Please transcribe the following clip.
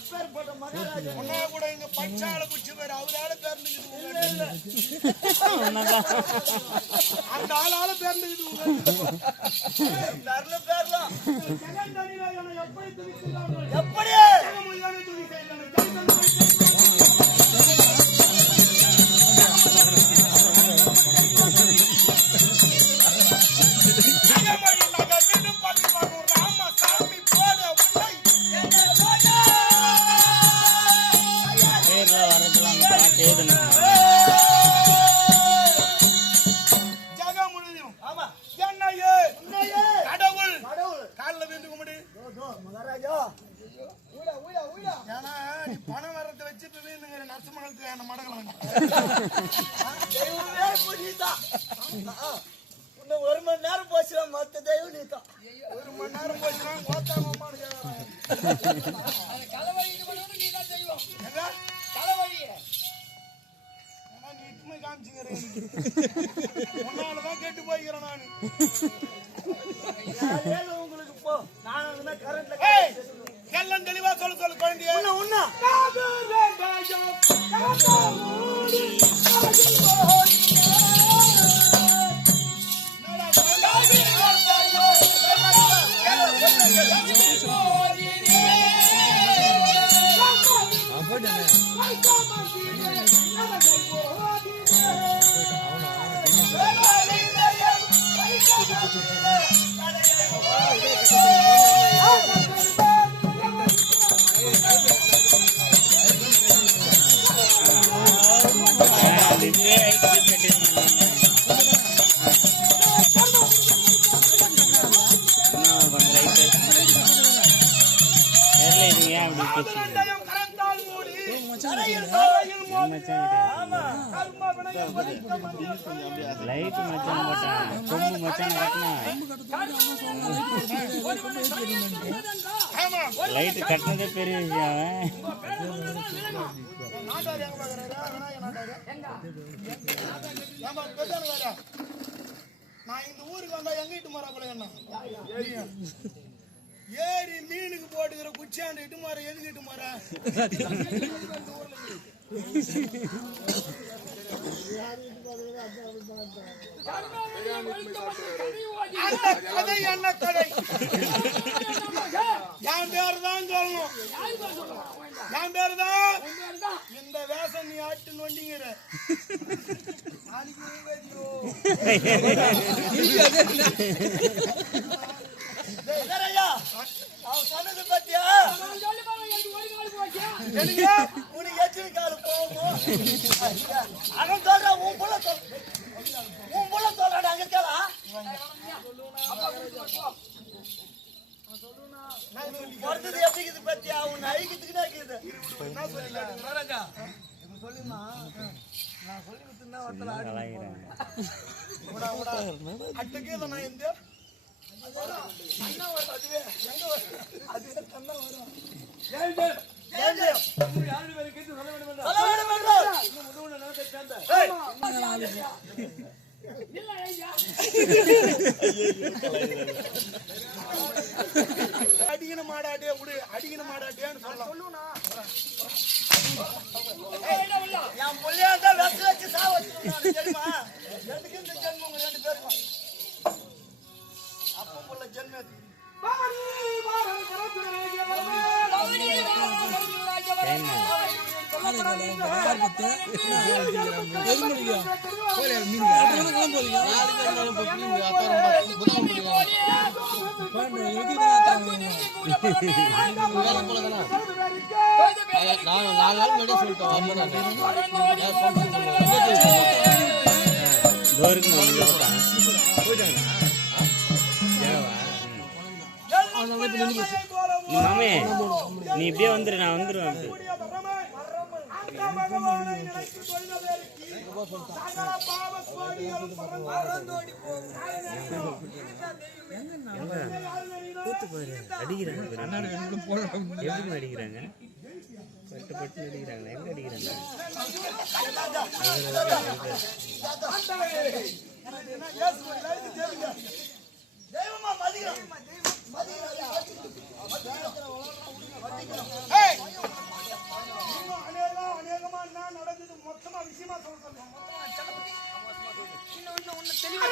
எப்பேற்பட்ட மகாராஜா? உன்னா கூட இங்க பச்சால குச்சி பேர் அவரால இல்ல அந்த ஆளால பேர்லாம் எப்படி இன்னும் ஒரு மணி நேரம் போச்சுடா மத்த தெய்வம் நீதான் ஒரு மணி நேரம் போச்சுன்னா உங்களுக்கு போ. நான் கரண்ட்ல எல்லாம் தெளிவா சொல்ல சொல்லு குழந்தைய உன்ன உன்ன அது மூடி மச்சான் லைட் மச்சான் போட்டான் கொம்பு மச்சான் கட்டினா ஆமா லைட் கட்டினதே பெரிய விஷயம் நான் இந்த ஊருக்கு வந்தா எங்க இட்டு மாறாப்புல என்ன. ஏரி மீனுக்கு போட்டுக்கிற குச்சியாண்டு இட்டு மாற எதுக்கு இட்டு மாற? அந்த கதை என்ன கதை என் பேர் தான் சொல்லணும் என் தான் இந்த வேஷம் நீ ஆட்டு நொண்டிங்கிற அவன் சொன்னது பத்தியா எனக்கு அவன் சொல்றான் உன் புள்ள சொல் உன் புள்ள சொல்றான் அங்க இருக்கா பொறுத்தது எப்படி இருக்குது பத்தியா உன் ஐக்கியத்துக்கு இருக்குது என்ன சொல்லிட்டாரு? சொல்லிமா நான் சொல்லி கொடுத்துருந்தா வரத்துல கலாய்கிறாங்க அட்டுக்கு நான் எந்த வரும், அதுவே. எங்க வரும்? அதுவே தன்னா வரும். ஏஞ்சு சொல்ல அடிக்கணும் மாடாட்டியா விடு அடிக்கணும் மாடாட்டியான்னு சொல்லலாம் என் புள்ளையா தான் வெச்சு வச்சு சா வச்சுருந்தாங்க தெரியுமா எதுக்கு இந்த ஜென்மம் உங்க ரெண்டு பேருக்கும் அப்ப உள்ள ஜென்மம் நான் நாலு நாள் முன்னாடியே சொல்லிட்டோம் மாமே நீ இப்படியே வந்துரு நான் வந்துருவேன். அடிக்கிறாங்க எப்படி அடிக்கிறாங்க பட்டு பட்டு அடிக்கிறாங்க எங்க அடிக்கிறாங்க தெய்வமா மதிக்கிறோம் ஏய் சொல்ல சொல்லு